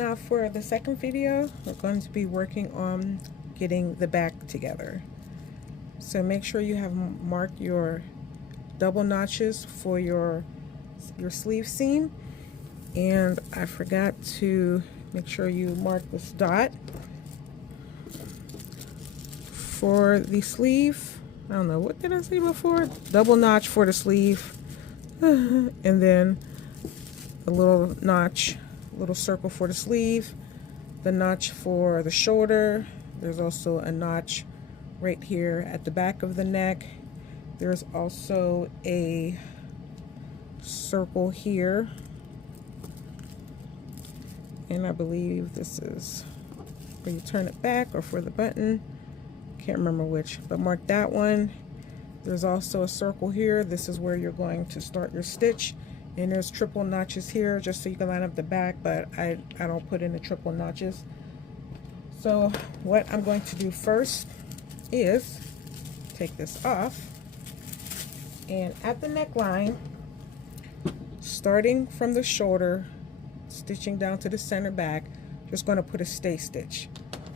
Now for the second video, we're going to be working on getting the back together. So make sure you have marked your double notches for your sleeve seam. And I forgot to make sure you mark this dot for the sleeve. I don't know, what did I say before? Double notch for the sleeve. And then a little notch, little circle for the sleeve, the notch for the shoulder. There's also a notch right here at the back of the neck. There's also a circle here, and I believe this is where you turn it back or for the button. Can't remember which, but mark that one. There's also a circle here. This is where you're going to start your stitch, and there's triple notches here just so you can line up the back, but I don't put in the triple notches. So what I'm going to do first is take this off, and at the neckline, starting from the shoulder, stitching down to the center back, just going to put a stay stitch.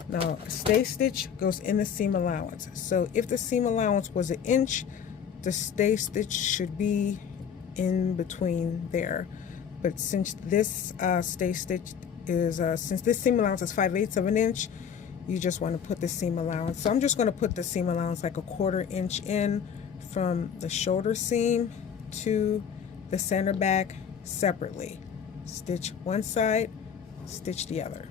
Now, a stay stitch goes in the seam allowance. So if the seam allowance was 1 inch, the stay stitch should be in between there. But since this stay stitch is, since this seam allowance is 5/8 of an inch, you just want to put the seam allowance. So I'm just going to put the seam allowance like 1/4 inch in from the shoulder seam to the center back separately. Stitch one side, stitch the other.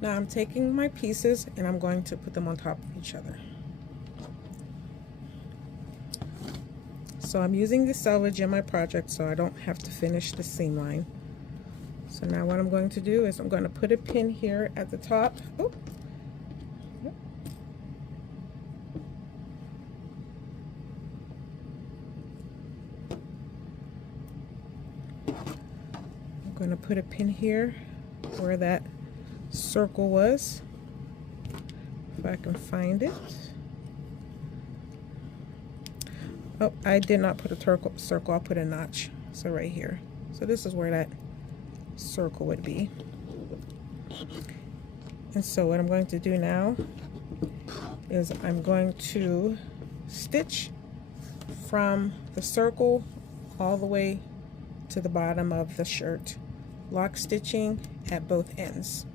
Now I'm taking my pieces and I'm going to put them on top of each other. So I'm using the selvage in my project so I don't have to finish the seam line. So now what I'm going to do is I'm going to put a pin here at the top. Oh. I'm going to put a pin here where that circle was, if I can find it. Oh, I did not put a circle, I'll put a notch. So right here. So this is where that circle would be. And so what I'm going to do now is I'm going to stitch from the circle all the way to the bottom of the shirt, lock stitching at both ends.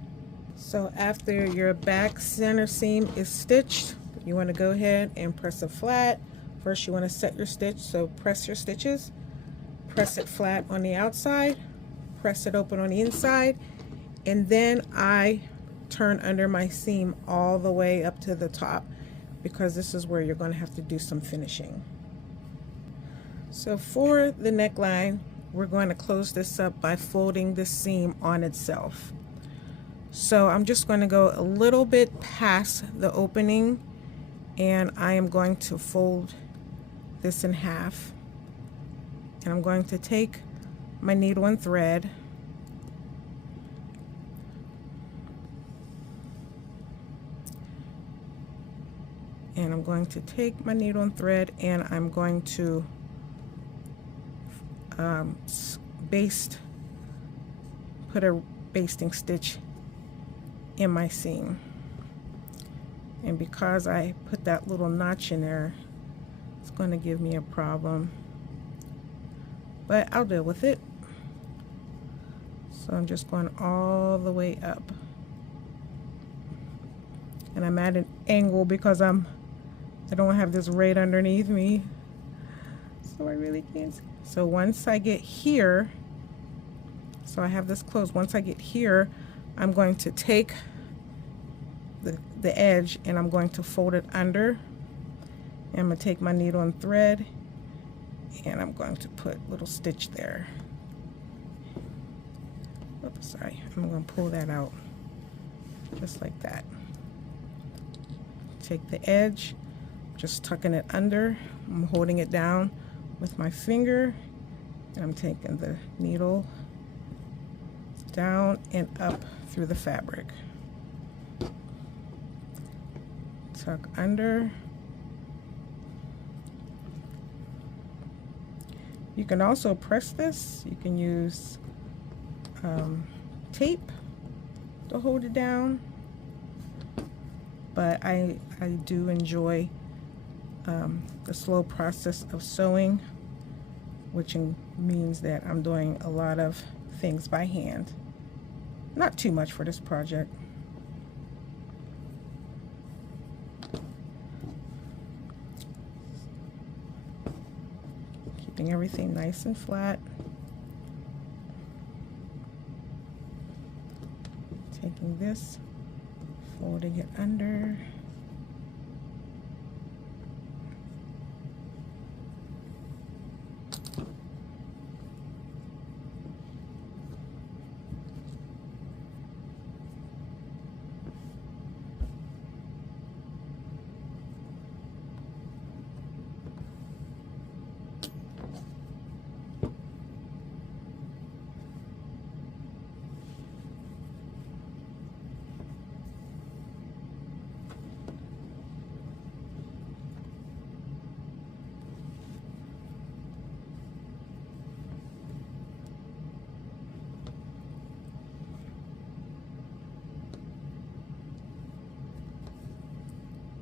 So after your back center seam is stitched, you want to go ahead and press it flat. First you want to set your stitch, so press your stitches, press it flat on the outside, press it open on the inside, and then I turn under my seam all the way up to the top, because this is where you're going to have to do some finishing. So for the neckline, we're going to close this up by folding the seam on itself. So I'm just going to go a little bit past the opening, and I am going to fold this in half. And I'm going to take my needle and thread, and I'm going to take my needle and thread, and I'm going to put a basting stitch in my seam. And because I put that little notch in there, it's going to give me a problem, but I'll deal with it. So I'm just going all the way up, and I'm at an angle because I don't have this right underneath me, so I really can't see. So once I get here, so I have this closed, once I get here, I'm going to take the edge and I'm going to fold it under. And I'm going to take my needle and thread, and I'm going to put a little stitch there. Oops, sorry. I'm going to pull that out just like that. Take the edge, just tucking it under. I'm holding it down with my finger, and I'm taking the needle down and up through the fabric. Tuck under. You can also press this. You can use tape, to hold it down, but I do enjoy the slow process of sewing, which means that I'm doing a lot of things by hand. Not too much for this project. Keeping everything nice and flat. Taking this, folding it under.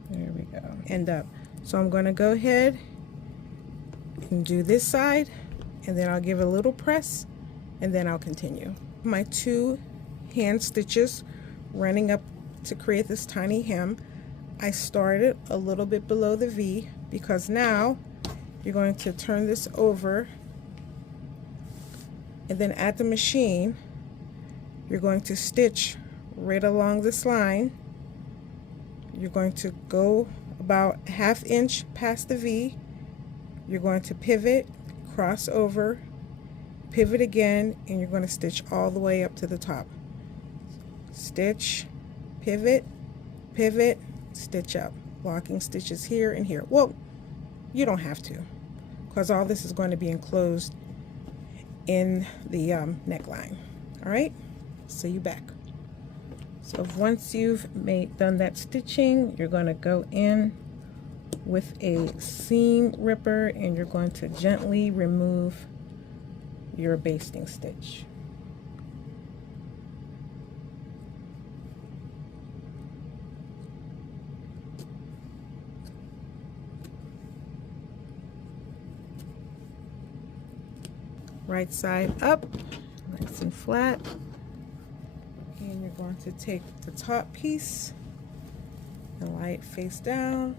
There we go. End up. So I'm going to go ahead and do this side, and then I'll give it a little press, and then I'll continue. My 2 hand stitches running up to create this tiny hem. I started a little bit below the V, because now you're going to turn this over, and then at the machine you're going to stitch right along this line. You're going to go about 1/2 inch past the V. You're going to pivot, cross over, pivot again, and you're going to stitch all the way up to the top. Stitch, pivot, pivot, stitch up. Locking stitches here and here. Well, you don't have to, because all this is going to be enclosed in the neckline. All right, see you back. So once you've done that stitching, you're going to go in with a seam ripper, and you're going to gently remove your basting stitch. Right side up, nice and flat. And you're going to take the top piece and lie it face down,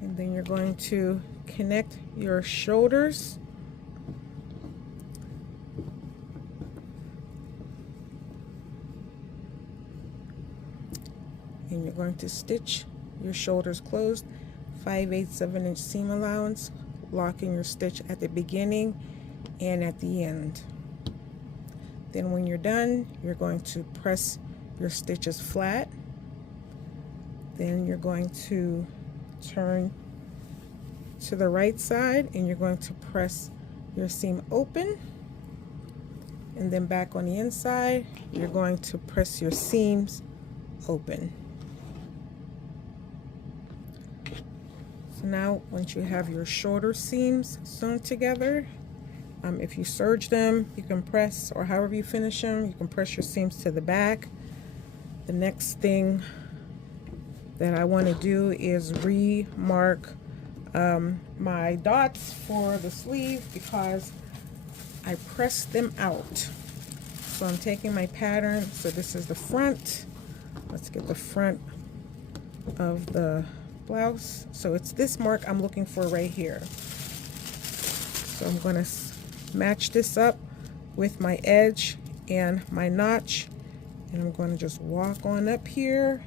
and then you're going to connect your shoulders, and you're going to stitch your shoulders closed, 5/8 of an inch seam allowance, locking your stitch at the beginning and at the end. Then when you're done, you're going to press your stitches flat. Then you're going to turn to the right side, and you're going to press your seam open. And then back on the inside, you're going to press your seams open. So now, once you have your shoulder seams sewn together, if you serge them, you can press, or however you finish them, you can press your seams to the back. The next thing that I want to do is remark my dots for the sleeve, because I pressed them out. So I'm taking my pattern, so this is the front. Let's get the front of the blouse. So it's this mark I'm looking for right here. So I'm going to match this up with my edge and my notch, and I'm going to just walk on up here.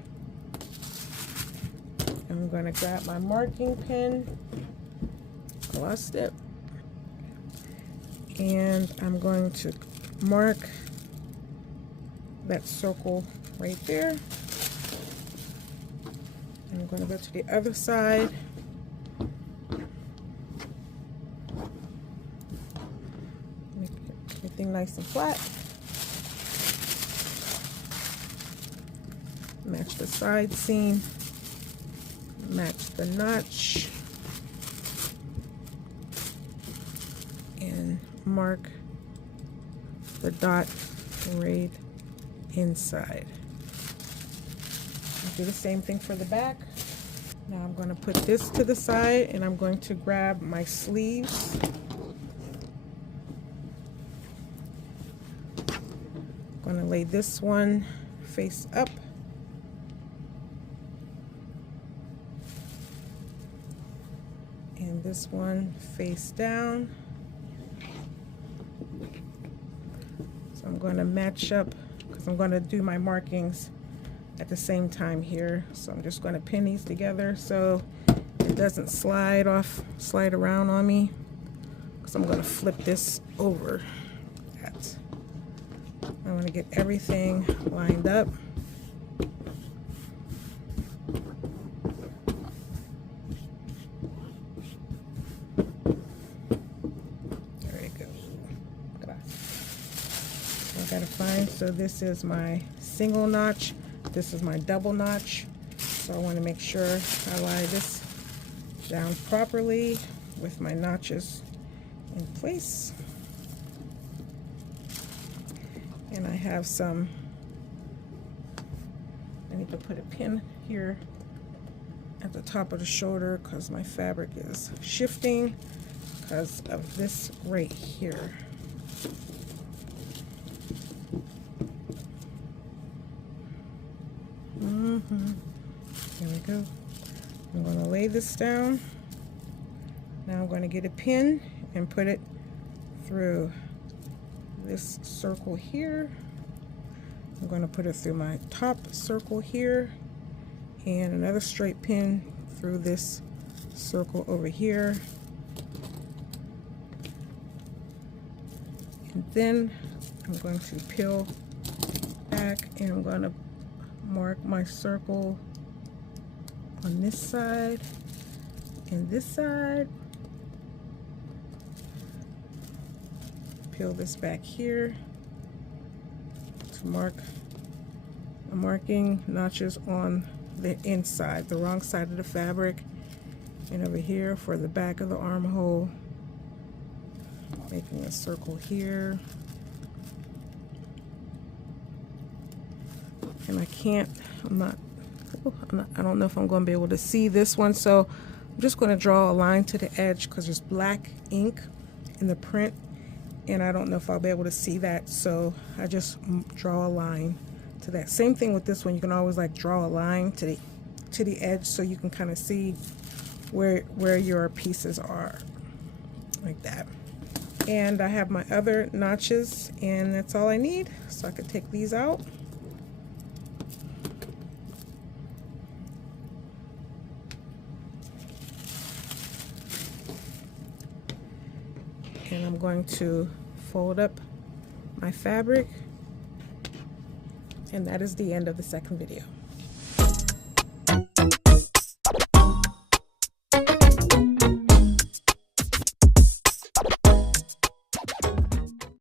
I'm going to grab my marking pen, lost it, and I'm going to mark that circle right there. I'm going to go to the other side. Make everything nice and flat. Match the side seam. Match the notch. And mark the dot right inside. I'll do the same thing for the back. Now I'm going to put this to the side and I'm going to grab my sleeves. I'm going to lay this one face up. And this one face down. So I'm going to match up because I'm going to do my markings at the same time here. So I'm just going to pin these together so it doesn't slide around on me, because I'm going to flip this over. I want to get everything lined up. There we go. So I got to find, so this is my single notch. This is my double notch, so I want to make sure I lie this down properly with my notches in place. And I have some, I need to put a pin here at the top of the shoulder because my fabric is shifting because of this right here. There we go. I'm going to lay this down. Now I'm going to get a pin and put it through this circle here. I'm going to put it through my top circle here, and another straight pin through this circle over here. And then I'm going to peel back and I'm going to mark my circle on this side and this side. Peel this back here to mark. I'm marking notches on the inside, the wrong side of the fabric, and over here for the back of the armhole, making a circle here. And I don't know if I'm going to be able to see this one, so I'm just going to draw a line to the edge because there's black ink in the print, and I don't know if I'll be able to see that, so I just draw a line to that. Same thing with this one. You can always like draw a line to the edge so you can kind of see where your pieces are, like that. And I have my other notches, and that's all I need, so I could take these out. And I'm going to fold up my fabric, and that is the end of the second video.